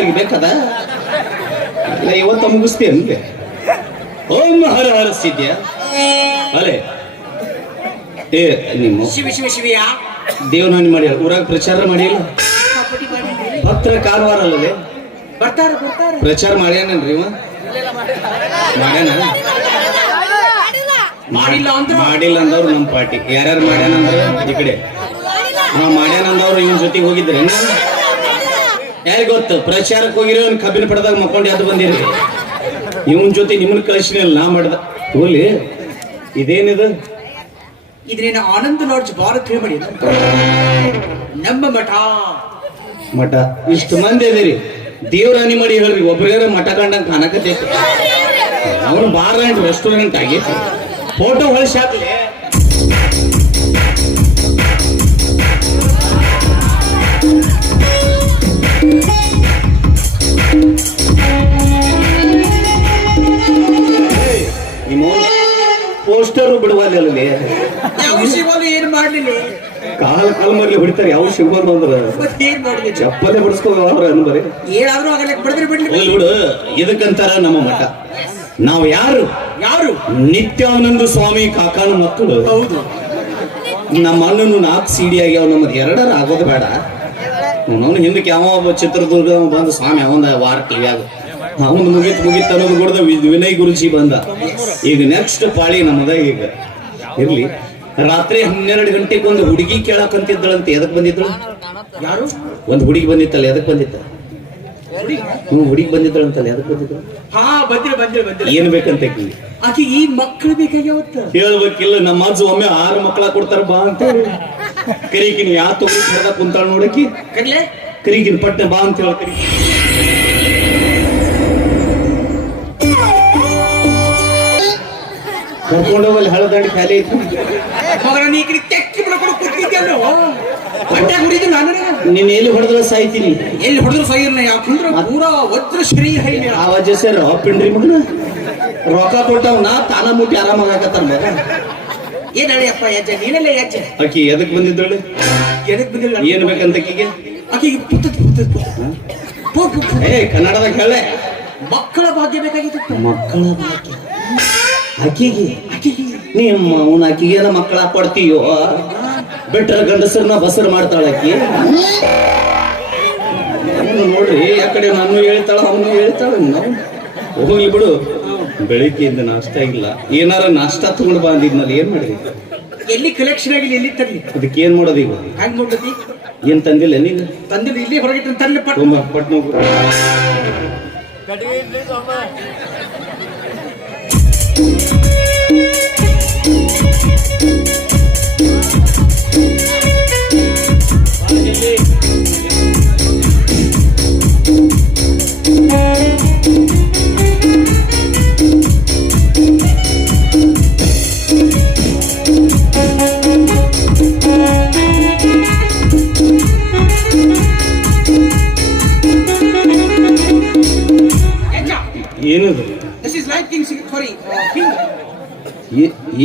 ತೆಗಿಬೇಕದ ಇಲ್ಲ ಇವತ್ತ ಮುಗಿಸ್ತೀಯ ಓಂ ಹರ ಹರ ಸಿದ್ಯ. ಅಲೆ ಏ ನಿಮ್ಮ ಶಿವ ಶಿವ ಶಿವಯ್ಯ ದೇವನಾನಿ ಮಾಡಿ ಊರಾಗ ಪ್ರಚಾರ ಮಾಡಿಲ್ಲ? ಭಕ್ತರ ಕಾರವಾರ ಅಲ್ಲದೆ? ಬರ್ತಾರ ಬರ್ತಾರ. ಪ್ರಚಾರ ಮಾಡ್ಯಾನನ್ರಿ ಇವ? ಮಾಡ್ಯಾನ? ಮಾಡಿಲ್ಲ ಮಾಡಿಲ್ಲ ಅಂದವ್ರು ನಮ್ಮ ಪಾರ್ಟಿ. ಯಾರ್ಯಾರು ಮಾಡ್ಯಾನ ಅಂದ್ರ ಈ ಕಡೆ. ಹಾ ಮಾಡ್ಯಾನ ಅಂದವ್ರು ಇವನ್ ಜೊತೆಗೆ ಹೋಗಿದ್ರಿ ಯಾರಿಗೆ ಗೊತ್ತು? ಪ್ರಚಾರಕ್ಕೆ ಹೋಗಿರೋ ಕಬ್ಬಿನ ಪಡೆದಾಗ ಮಕ್ಕೊಂಡು ಎದ್ದು ಬಂದಿರಿ. ಇವನ್ ಜೊತೆ ನಿಮ್ಮನ್ನ ಕಳಿಸಿನಲ್ಲ ನಾ ಮಾಡ್ದ ಹೋಲಿ ಇದೇನಿದು? ಇದ್ರೇನ ಆನಂದ ಲಾಡ್ಜ್ ಭಾರತ್ ಮಾಡಿ ನಮ್ಮ ಮಠ. ಮಠ. ಇಷ್ಟು ಮಂದಿ ಅದೇರಿ ದೇವರಾಣಿ ಮಾಡಿ ಹೇಳ್ರಿ ಒಬ್ರಿಗಾರ ಮಠ ಕಂಡಂಗ್ ಕಾಣಕತ್ತೈತಿ. ಅವನು ಬಾರ್ ರೆಸ್ಟೋರೆಂಟ್ ಆಗಿ ಫೋಟೋ ಹೊಳ್ಸಿ ಪೋಸ್ಟರ್ ಬಿಡುವಲ್ಲಿ ಏನ್ ಮಾಡ್ಲಿಲ್ಲ? ಕಾಲ ಕಾಲ ಮರ್ಲಿ ಹೊಡಿತಾರೆ ಯಾವ ಸಿಗ್ಬಾರ್ದು ಬಂದ್ರ ಮತ್ತ್ ಏನ್ ಮಾಡಿದ್ರಿ ಚಪ್ಪಲೆ ಬಿಡಿಸ್ಕೋದ್ರ ಅನ್ಬರಿ ಏನಾದ್ರೂ ಆಗಲಿಕ್ಕೆ ಬಡದ್ರೆ ಬಿಡ್ಲಿ. ಇದಕ್ಕಂತಾರ ನಮ್ಮ ಮಠ. ನಾವು ಯಾರು? ಯಾರು? ನಿತ್ಯಾನಂದ ಸ್ವಾಮಿ ಕಾಕಾನ ಮಕ್ಕಳು. ಹೌದು. ನಮ್ಮ ಅಣ್ಣನು ನಾಲ್ಕು ಸಿಡಿ ಆಗ್ಯಾವ ನಮ್ಮದು ಎರಡರ ಆಗೋದು ಬೇಡ. ಅವನು ಹಿಂದಕ್ಕೆ ಯಾವ ಒಬ್ಬ ಚಿತ್ರದುರ್ಗ ಬಂದು ಸ್ವಾಮಿ ಅವನ ವಾರ ಟಿವಿಯಾಗ ಅವನ್ ಮುಗಿತ್ ಮುಗಿತ್ ಅನ್ನೋದು ಕೂಡ ವಿನಯ್ ಗುರುಜಿ ಬಂದ. ಈಗ ನೆಕ್ಸ್ಟ್ ಪಾಳಿ ನಮ್ಮದ ಈಗ. ಇರ್ಲಿ. ರಾತ್ರಿ ಹನ್ನೆರಡು ಗಂಟೆಗೆ ಒಂದು ಹುಡುಗಿ ಕೇಳಕಂತಿದ್ದಳಂತ. ಎದಕ್ ಬಂದಿದ್ದಳು? ಯಾರು? ಒಂದು ಹುಡುಗಿ ಬಂದಿತ್ತಲ್ಲ ಎದಕ್ ಬಂದಿತ್ತ? ಹ್ಮ್ ಹುಡುಗಿ ಬಂದಿದ್ದಳಂತಲ್ಲ ಎದಕ್ ಬಂದಿದ್ದಳು ಹಾ ಬಂದಿರ ಬಂದಿರ ಬಂದಿರ. ಏನ್ ಬೇಕಂತ? ಆಕೆ ಈ ಮಕ್ಕಳು ಬೇಕಾಗ್ಯಾವತ್ತ ಹೇಳ್ಬೇಕಿಲ್ಲ ನಮ್ಮ ಅಜ್ಜ ಒಮ್ಮೆ ಆರು ಮಕ್ಕಳ ಕೊಡ್ತಾರ ಬಾ ಅಂತ ಕರಿಕಿನ ಯಾ ತಗೊಂಡು ಹಿಡ್ದ ಕುಂತಾಳ ನೋಡಕಿ? ಕರಿಗಿನ ಕರಿಕಿನ ಪಟ್ಟೆ ಬಾ ಅಂತ ಹೇಳ ಕರಿ ಕರ್ಕೊಂಡೋಗಲ್ಲಿ ಹಳದಂಡಿ ಖಾಲಿ ಐತಿ. ಮಗನ ನೀ ಕಡೆ ತೆಕ್ಕಿ ಬಿಡ್ಕೊಂಡು ಕೂತಿದ್ಯಲ್ಲೋ ಹೊಟ್ಟೆ ಹುರಿದು ನಾನು? ನೀನ್ ಎಲ್ಲಿ ಹೊಡೆದ್ರೆ ಸಾಯ್ತೀನಿ. ಎಲ್ಲಿ ಹೊಡೆದ್ರು ಸಾಯಿರ್ನ ಯಾಕಂದ್ರ ಪೂರಾ ವಜ್ರ ಶ್ರೀ ಹೈನ ಆ ವಜೆ ಸರ್ ಪಿಂಡ್ರಿ ಮಗನ? ರೊಕ್ಕ ಕೊಟ್ಟವ್ ನಾ ತಾನ ಮುಟ್ಟಿ ಆರಾಮಾಗತ್ತಾರ ಮಗ? ಏನ್ ಅಳಿಯಪ್ಪ ಯಜ್ಜ? ನೀನೆಲ್ಲ ಯಜ್ಜ? ಆಕಿ ಎದಕ್ ಬಂದಿದ್ದಳು? ಎದಕ್ ಬಂದಿಲ್ಲ? ಏನ್ ಬೇಕಂತ ಆಕಿಗೆ? ಆಕಿಗೆ ಪುತ್ತತ್ ಪುತ್ತತ್ ಪು ಪು ಪು. ಏ ಕನ್ನಡದಾಗ ಹೇಳೆ. ಮಕ್ಕಳ ಭಾಗ್ಯ ಬೇಕಾಗಿತ್ತು ಮಕ್ಕಳ ಭಾಗ್ಯ. ಆಕಿಗೆ ಆಕೆಗೆ ನಿಮ್ಮ ಅವನ ಆಕಿಗೇನ ಮಕ್ಕಳ ಕೊಡ್ತೀಯೋ? ಬಿಟ್ರ ಗಂಡಸರನ್ನ ಬಸರ್ ಮಾಡ್ತಾಳ ಆಕಿ ಅವ್ನು ನೋಡ್ರಿ ಆ ಕಡೆ ನಾನು ಹೇಳ್ತಾಳ ಅವನು ಹೇಳ್ತಾಳ ಹೋಗಿ ಬಿಡು. ಬೆಳಿಗ್ಗೆಯಿಂದ ನಾಷ್ಟ ಇಲ್ಲ. ಏನಾರ ನಾಷ್ಟ ತಗೊಂಡು ಬಂದಿದ್ನಲ್ಲ ಏನ್ ಮಾಡಿದ್ರಿ ಎಲ್ಲಿ ಕಲೆಕ್ಷನ್ ಆಗಿಲ್ಲ ಎಲ್ಲಿ ತರ್ಲಿ? ಅದಕ್ಕೆ ಏನ್ ಮಾಡೋದು ಈಗ? ಹಂಗ್ ನೋಡ್ತಿ ಏನ್ ತಂದಿಲ್ಲ ನೀನು? ತಂದಿಲ್ಲ ಇಲ್ಲಿ ಹೊರಗಿಟ್ಟು ತರ್ಲಿ ಪಟ್ ಪಟ್ಟು ಪಟ್ನ ಹೋಗು.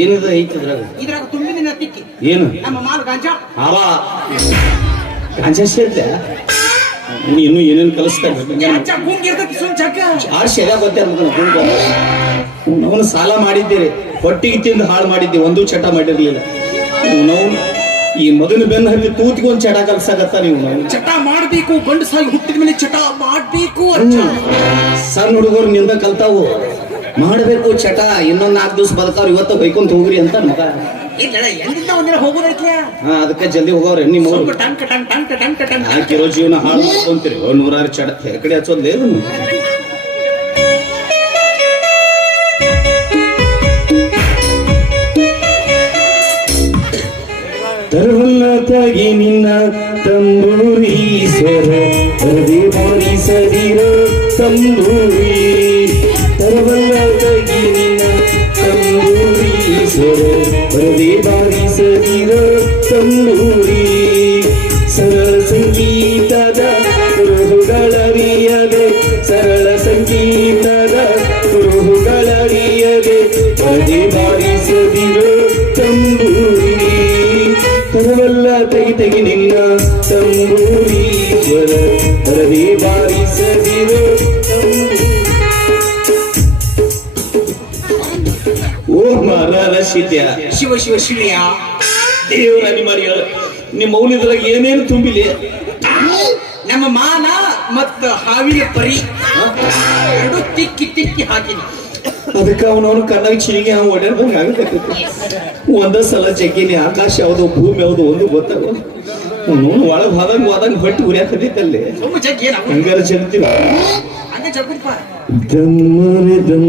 ಏನದ ಐತಿ ಇದ್ರಾಗ? ಇದ್ರಾಗ ತುಂಬಿನ ತಿಕ್ಕಿ. ಏನು? ನಮ್ಮ ಮಾಲ್ ಗಾಂಜಾ. ಅವ ಗಾಂಜಾ ಸೇರ್ತೆ ನೀನು ಇನ್ನೂ ಏನೇನು ಕಲಿಸ್ತಾರೆ? ಅಜ್ಜ ಗುಂಗ್ ಇರ್ತೈತಿ ಸುಮ್ ಜಗ್ಗ ಆ ಶೆಲ ಗೊತ್ತೇ ನಾವು ಸಾಲ ಮಾಡಿದ್ದೀರಿ ಹೊಟ್ಟಿಗೆ ತಿಂದು ಹಾಳು ಮಾಡಿದ್ದೆ ಒಂದು ಚಟ ಮಾಡಿರ್ಲಿಲ್ಲ. ನಾವು ಈ ಮಗನ ಬೆನ್ನ ಹರಿದು ತೂತಿಗೆ ಒಂದು ಚಟ ಕಲ್ಸಾಗತ್ತ ನೀವು ಚಟ ಮಾಡಬೇಕು ಗಂಡು ಸಾಗಿ ಹುಟ್ಟಿದ ಮೇಲೆ ಚಟ ಮಾಡಬೇಕು ಸಣ್ಣ ಹುಡುಗರು ನಿಂದ ಕಲ್ತಾವು. ಮಾಡಬೇಕು ಚಟ ಇನ್ನೊಂದ್ ನಾಲ್ಕು ದಿವಸ ಬದುಕವ್ರು ಇವತ್ತು ಬೈಕೊಂತ ಹೋಗ್ರಿ ಅಂತ ಮಗ. ಇಲ್ಲ ಎಲ್ಲಿಂದ ಒಂದಿನ ಹೋಗೋದೈತ್ಲ ಹಾ ಅದಕ್ಕೆ ಜಲ್ದಿ ಹೋಗವ್ರೆ ಎಣ್ಣಿ ಸ್ವಲ್ಪ ಟಂಕ ಟಂಕ ಟಂಕ ಟಂಕ ಟಂಕ. ಹಾಕಿರೋ ಜೀವನ ಹಾಳು ಮಾಡ್ಕೊಂತೀರಿ. ನೂರಾರು ಚಟ. ಕಡೆ ಹಚ್ಚೋದ್ಲೇ ಇದನ್ನು ತರುವಲ್ಲ ತಾಗಿ ನಿನ್ನ ತಂಬೂರೀಶ್ವರ ಸ್ವರ ಹೃದಯ ಸದಿರ ತಂದೂರಿ. ತರುವಲ್ಲ ತಂದೂರಿ ಸ್ವರ ಹೃದಯ ಬಾರಿಸದಿರ ತಂದೂರಿ ಸರಳ ಸಿದ್ಯ ಶಿವ ಶಿವ ಶಿವಯ್ಯ. ದೇವರ ಅನಿಮಾರಿಯ ನಿಮ್ಮ ಮೌಲ್ಯದೊಳಗೆ ಏನೇನು ತುಂಬಿಲಿ? ನಮ್ಮ ಮಾನ ಮತ್ತ ಹಾವಿನ ಪರಿ. ಎರಡು ತಿಕ್ಕಿ ತಿಕ್ಕಿ ಹಾಕಿನಿ. ಅದಕ್ಕೆ ಅವನವನು ಕಣ್ಣಾಗಿ ಚಿರಿಗೆ ಅವ ಹಂಗ ಆಗತೈತಿ ಒಂದ ಸಲ ಜಗ್ಗಿನಿ ಆಕಾಶ ಯಾವುದು ಭೂಮಿ ಯಾವುದು ಒಂದು ಗೊತ್ತಾಗ ಅವನವನು ಒಳಗ್ ಹೋದಂಗ ಹೋದಂಗ ಹೊಟ್ಟಿ ಏನ ಹಂಗಾರ ಜಗತ್ತಿಲ್ಲ ಹಂಗ ಜಗ್ಗುಪ್ಪ ದಮ್ಮರೆ ದಮ್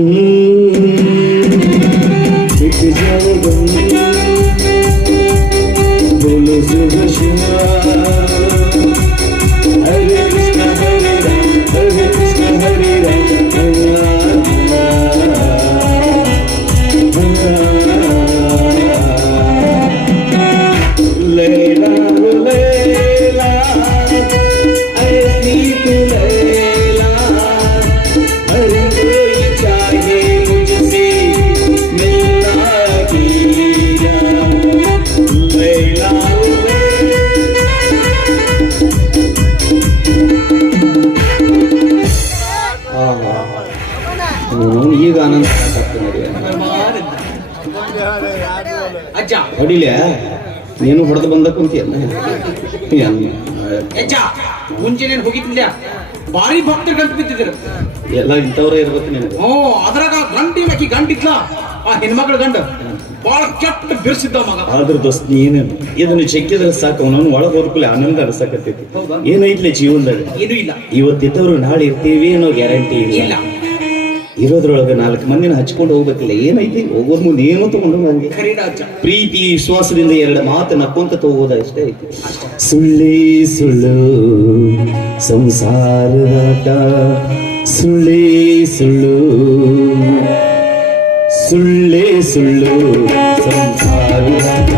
ಅಜ್ಜ. ಹೊಡಿಲ್ಯ ನೀನು ಹೊಡೆದು ಬಂದ ಕುಂತಿಯಲ್ಲ ಮುಂಜಾನೆ ಹೋಗಿದ್ಲ ಭಾರಿ ಭಕ್ತ ಗಂಟು ಬಿದ್ದಿದ್ರು. ಎಲ್ಲ ಇಂಥವ್ರೇ ಇರ್ಬೇಕು ನಿನಗೆ. ಹ್ಞೂ ಅದ್ರಾಗ ಗಂಟಿ ಆಕಿ ಗಂಟಿತ್ಲ ಆ ಹೆಣ್ಮಕ್ಳ ಗಂಡ. ಭಾಳ ಕೆಟ್ಟ ಬಿರ್ಸಿದ್ದ ಮಗ. ಆದ್ರ ದೋಸ್ತ್ ನೀನೇನು ಇದನ್ನು ಚೆಕ್ಕಿದ್ರೆ ಸಾಕು ನಾನು ಒಳಗೆ ಹೋದ್ಕೂಲೆ ಆನಂದ ಅನ್ಸಕತ್ತೈತಿ? ಏನೈತ್ಲೆ ಜೀವನದಾಗ ಏನೂ ಇಲ್ಲ. ಇವತ್ತಿದ್ದವ್ರು ನಾಳೆ ಇರ್ತೀವಿ ಅನ್ನೋ ಗ್ಯಾರಂಟಿ ಇಲ್ಲ. ಇರೋದ್ರೊಳಗೆ ನಾಲ್ಕು ಮಂದಿನ ಹಚ್ಕೊಂಡು ಹೋಗ್ಬೇಕಿಲ್ಲ ಏನೈತಿ ಹೋಗೋದ್ ಮುಂದೆ ಏನು ತಗೊಂಡು ಹಂಗೆ ಖರೀದ ಅಜ್ಜ ಪ್ರೀತಿ ವಿಶ್ವಾಸದಿಂದ ಎರಡು ಮಾತು ನಕ್ಕೊಂತ ತಗೋದ ಅಷ್ಟೇ ಐತಿ ಸುಳ್ಳೇ ಸುಳ್ಳು ಸಂಸಾರದಾಟ ಸುಳ್ಳೇ ಸುಳ್ಳು ಸುಳ್ಳೇ ಸುಳ್ಳು ಸಂಸಾರದಾಟ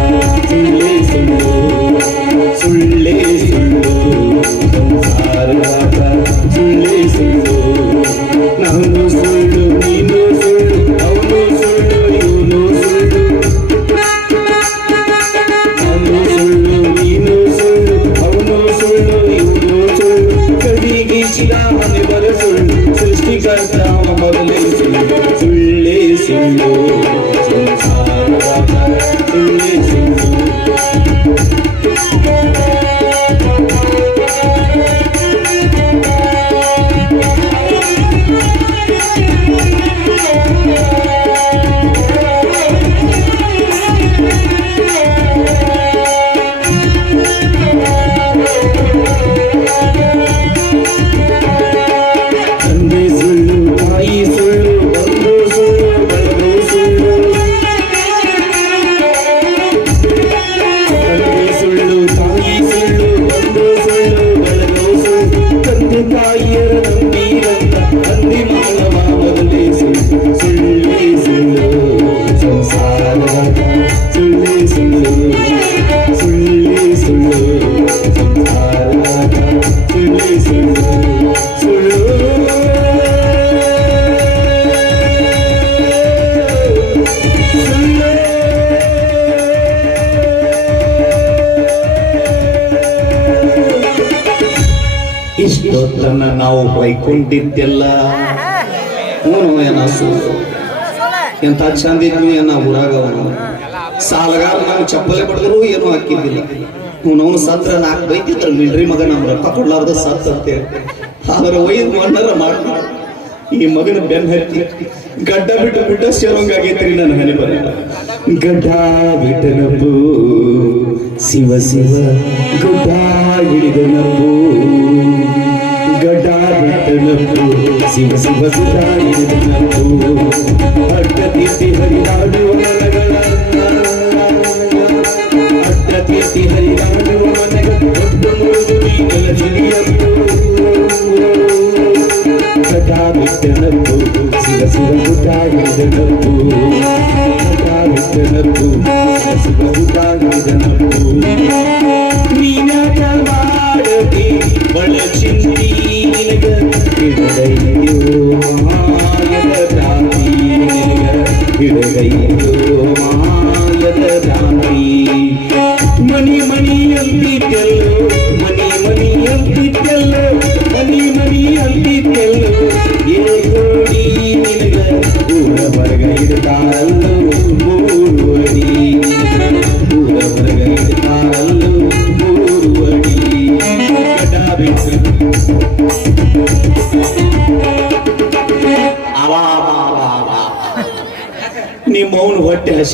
ಇಷ್ಟೊತ್ತನ್ನ ನಾವು ಬೈಕೊಂಡಿದ್ದೆಲ್ಲ ಹ್ಞೂ ಸುಳ್ಳು ಎಂತ ಚಂದ ಊರಾಗ ಸಾಲಗಾರ ನಾವು ಚಪ್ಪಲೆ ಪಡೆದ್ರು ಏನೂ ಹಾಕಿದ್ದಿಲ್ಲ. ಅವನು ಸತ್ರ ನಾಲ್ಕು ಬೈತಿದ್ರು. ಬಿಡ್ರಿ ಮಗ ನಮ್ಮ ರೊಕ್ಕ ಕೊಡ್ಲಾರ್ದ ಸತ್ ಅಂತೇಳಿ ಆದ್ರೆ ಒಯ್ದು ಮಣ್ಣರ ಮಾಡ ಈ ಮಗನ ಬೆನ್ನ ಹತ್ತಿ ಗಡ್ಡ ಬಿಟ್ಟು ಬಿಟ್ಟ ಸೇರೋಂಗಾಗೈತ್ರಿ ನನ್ನ ಹನಿ ಬರ. ಗಡ್ಡ ಬಿಟ್ಟನಪ್ಪು ಶಿವ ಶಿವ, ಗುಡ್ಡ ಹಿಡಿದನಪ್ಪು శివ శివ సుతాయి అడ్డతీర్థి హరినాడు అడ్డతీర్థి హరినాడు కటావిట్టనరుడు శివ శివ సుతాయి కటావిట్టనరుడు శివ సుతాయి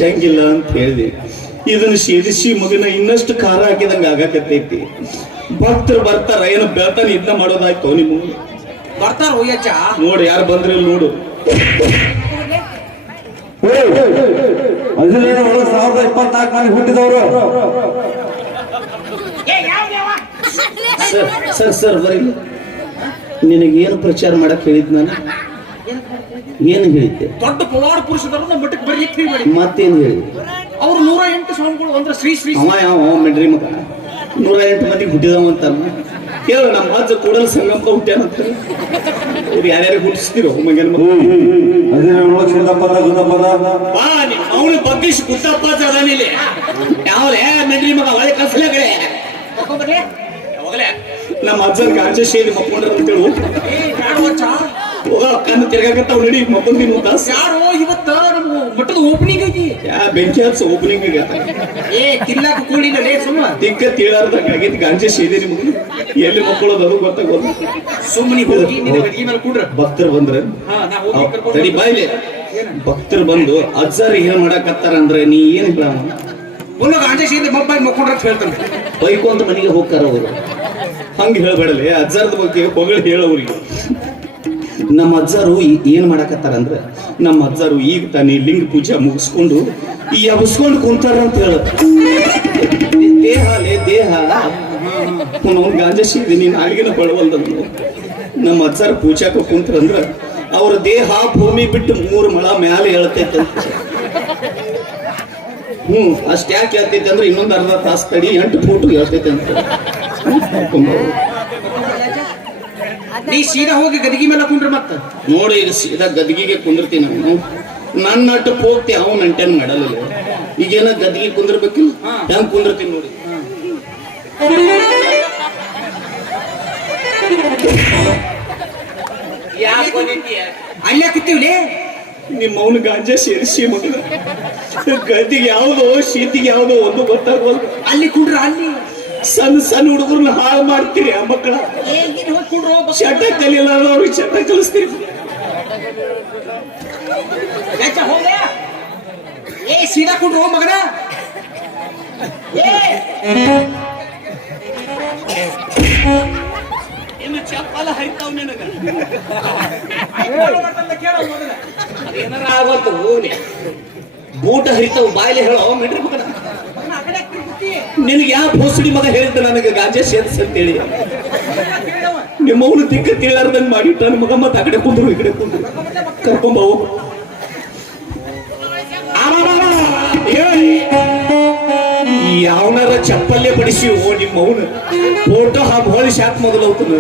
ಹೊಟ್ಟೆ ಹಸಂಗಿಲ್ಲ ಅಂತ ಹೇಳಿದೆ. ಇದನ್ನ ಸೇರಿಸಿ ಮಗನ ಇನ್ನಷ್ಟು ಖಾರ ಹಾಕಿದಂಗ ಆಗಾಕತ್ತೈತಿ. ಭಕ್ತರು ಬರ್ತಾರ ಏನು ಬೆಳ್ತಾನೆ ಇದನ್ನ ಮಾಡೋದಾಯ್ತು ನಿಮ್ಮ ಬರ್ತಾರ ಹೋಯ್ಯಚ್ಚ ನೋಡು ಯಾರು ಬಂದ್ರೆ ನೋಡು. ಹದಿನೇಳು ಸಾವಿರದ ಇಪ್ಪತ್ನಾಲ್ಕು ಮಂದಿ ಹುಟ್ಟಿದವರು. ಸರ್ ಸರ್ ಸರ್ ಬರೀ ನಿನಗೇನು ಏನು ಪ್ರಚಾರ ಮಾಡಕ್ ಹೇಳಿದ್ ನಾನು? ಏನು ಹೇಳಿದ್ದೆ ದೊಡ್ಡ ಪವಾಡ ಪುರುಷರು ನಮ್ಮ ಮಟ್ಟಕ್ಕೆ ಬರೀ ಮಾಡಿ ಮತ್ತೇನು ಹೇಳಿದ್ದೆ ಅವ್ರು ನೂರ ಎಂಟು ಸ್ವಾಮಿಗಳು ಅಂದ್ರೆ ಶ್ರೀ ಶ್ರೀ ಅವ ಯಾವ ಮೆಡ್ರಿ ಮಗ? ನೂರ ಎಂಟು ಮಂದಿ ಹುಟ್ಟಿದವ ಅಂತ ಕೇಳು ನಮ್ಮ ಅಜ್ಜ ಕೂಡಲ ಸಂಗಮ ಹುಟ್ಟ್ಯಾನಂತ ಅವ್ರು ಯಾರ್ಯಾರು ಹುಟ್ಟಿಸ್ತಿರೋ ಮಗನ ಮಗ? ಹದಿನೇಳು ಒಳಗೆ ಸಿದ್ದಪ್ಪದ ಗುದ್ದಪ್ಪದ ಬಾ ಅವನು ಬಗ್ಗಿಸಿ ಗುದ್ದಪ್ಪ ಅದಾನಿಲ್ಲಿ ಯಾವಲೇ ಮೆಡ್ರಿ ಮಗ ಒಳ್ಳೆ ಯಾವಾಗಲೇ. ನಮ್ಮ ಅಜ್ಜನ ಗಾಂಜಾ ಶೇರಿ ಮಕ್ಕೊಂಡ್ರ ಅಂತೇಳು ಏ ಬ್ಯಾಡವಚ್ಚ ಹೋಗ ಕಣ್ಣು ತಿರ್ಗಾಕತ್ತಾವ್ ನಡಿ ಮಕ್ಕೊಂದಿನ ತಾಸ್. ಯಾರೋ ಇವತ್ತ ನಮ್ಮ ಮಠದ ಓಪನಿಂಗ್ ಐತಿ. ಯಾ ಬೆಂಕಿ ಹಚ್ಚ ಓಪನಿಂಗ್ ಏ ತಿನ್ನಕ ಕೂಡಿ ಲೇ ಸುಮ್ಮ. ದಿಕ್ಕ ತೀಳಾರ್ದಾಗ ಆಗಿದ್ ಗಾಂಜೆ ನಿಮ್ಗೆ ಎಲ್ಲಿ ಮಕ್ಕಳೋದು ಅದು ಗೊತ್ತಾಗೋದು ಸುಮ್ಮನೆ ಹೋಗಿ ನಿನ್ನ ಗಡಿಗೆ ಮೇಲೆ ಕೂಡ್ರ. ಭಕ್ತರು ಬಂದ್ರ. ತಡಿ ಬಾಯ್ಲೆ. ಭಕ್ತರು ಬಂದು ಅಜ್ಜಾರ್ ಏನ್ ಮಾಡಾಕತ್ತಾರ ಅಂದ್ರೆ ನೀ ಏನ್ ಹೇಳ? ಒಂದು ಗಾಂಜೆ ಸೀದೆ ಮೊಬೈಲ್ ಮಕ್ಕೊಂಡ್ರ ಅಂತ ಹೇಳ್ತಾನೆ. ಅಂತ ಮನೆಗೆ ಹೋಗ್ತಾರ ಅವರು. ಹಂಗ ಹೇಳ್ಬೇಡಲೆ ಅಜ್ಜಾರದ ಬಗ್ಗೆ ಹೊಗಳು ಹೇಳೋರಿಗೆ ನಮ್ಮ ಅಜ್ಜರು ಏನ್ ಮಾಡಾಕತ್ತಾರ ಅಂದ್ರೆ, ನಮ್ಮ ಅಜ್ಜರು ಈಗ ತಾನೇ ಲಿಂಗ ಪೂಜೆ ಮುಗಿಸ್ಕೊಂಡು ಈ ಎಬ್ಸ್ಕೊಂಡು ಕುಂತಾರ ಅಂತ ಹೇಳ ದೇಹ ಲೇ, ದೇಹ. ಅವ್ನು ಗಾಂಜಾ ಸೀದಿ ನೀನ್ ಆಗಿನ ಬಳವಲ್ದ ನಮ್ಮ ಅಜ್ಜಾರ ಪೂಜಾಕ ಕುಂತ್ರ ಅಂದ್ರ, ಅವ್ರ ದೇಹ ಭೂಮಿ ಬಿಟ್ಟು ಮೂರು ಮಳ ಮ್ಯಾಲೆ ಹೇಳ್ತೈತೆ ಹ್ಮ್, ಅಷ್ಟ್ಯಾಕೆ ಹೇಳ್ತೈತೆ ಅಂದ್ರೆ ಇನ್ನೊಂದು ಅರ್ಧ ತಾಸು ತಡಿ ಎಂಟು ಫೂಟ್ ಹೇಳ್ತೈತೆ ಅಂತ ನೀ ಸೀದಾ ಹೋಗಿ ಗದಗಿ ಮೇಲೆ ಕುಂಡ್ರ ಮತ್ತ? ನೋಡಿ ಈಗ ಸೀದಾ ಗದಗಿಗೆ ಕುಂದಿರ್ತೀನಿ ನಾನು. ನನ್ನ ಅಟ್ಟು ಹೋಗ್ತಿ ಅವ್ನ ಅಂಟೆನ್ ಮಾಡಲ್ಲ ಈಗೇನ ಗದಗಿ ಕುಂದಿರ್ಬೇಕಿಲ್ಲ? ಹೆಂಗ್ ಕುಂದಿರ್ತೀನಿ ನೋಡಿ. ಅಲ್ಲೇ ಕೂತೀವ್ಲೇ? ನಿಮ್ಮ ಅವನು ಗಾಂಜಾ ಸೇರಿಸಿ ಮಗನ ಗದ್ದಿಗೆ ಯಾವ್ದೋ ಶೀತಿಗೆ ಯಾವ್ದೋ ಒಂದು ಗೊತ್ತಾಗವಲ್ದು. ಅಲ್ಲಿ ಕುಂಡ್ರ ಅಲ್ಲಿ. ಸಣ್ಣ ಸಣ್ಣ ಹುಡುಗರನ್ನ ಹಾಳು ಮಾಡ್ತೀರಿ ಆ ಮಕ್ಕಳ. ಕುಂಡ್ರು ಚಟ ಕಲಿಯಲ್ಲ ಅವ್ರಿಗೆ ಚಟ ಕಲಿಸ್ತೀರಿ. ಏ ಸೀದಾ ಕುಂಡ್ರು ಮಗನ. ಏ. ಇನ್ನು ಚಪ್ಪಲ ಹರಿತಾವ್ ನಿನಗ. ಏನಾರ ಆಗೋತು ಬೂಟ ಹರಿತಾವ್ ಬಾಯಲ್ಲಿ ಹೇಳೋ ಮಿಡ್ರಿ ಮಗನ. ನಿನಗೆ ಯಾವ ಭೋಸಡಿ ಮಗ ಹೇಳಿದ್ದ ನನಗೆ ಗಾಂಜಾ ಸೇರ್ಸ್ ಅಂತೇಳಿ ಕೇಳವ ನಿಮ್ಮ ಮೌನ ದಿಕ್ಕ ತಿಳಾರ್ದಂಗ್ ಮಾಡಿಟ್ಟ ಮಗ ಮತ್ತೆ ಆ ಕಡೆ ಕುಂದ್ರು, ಈ ಕಡೆ ಕುಂದ್ರು. ಕರ್ಕೊಂಡ್ ಬಾವು ಯಾವನಾರ ಚಪ್ಪಲ್ಲೇ ಬಡಿಸಿ, ಓ ನಿಮ್ಮ ಅವನು ಫೋಟೋ ಹಾಂ ಹೋಳಿ ಶಾತ್ ಮೊದಲು ಹೋಗ್ತಾನ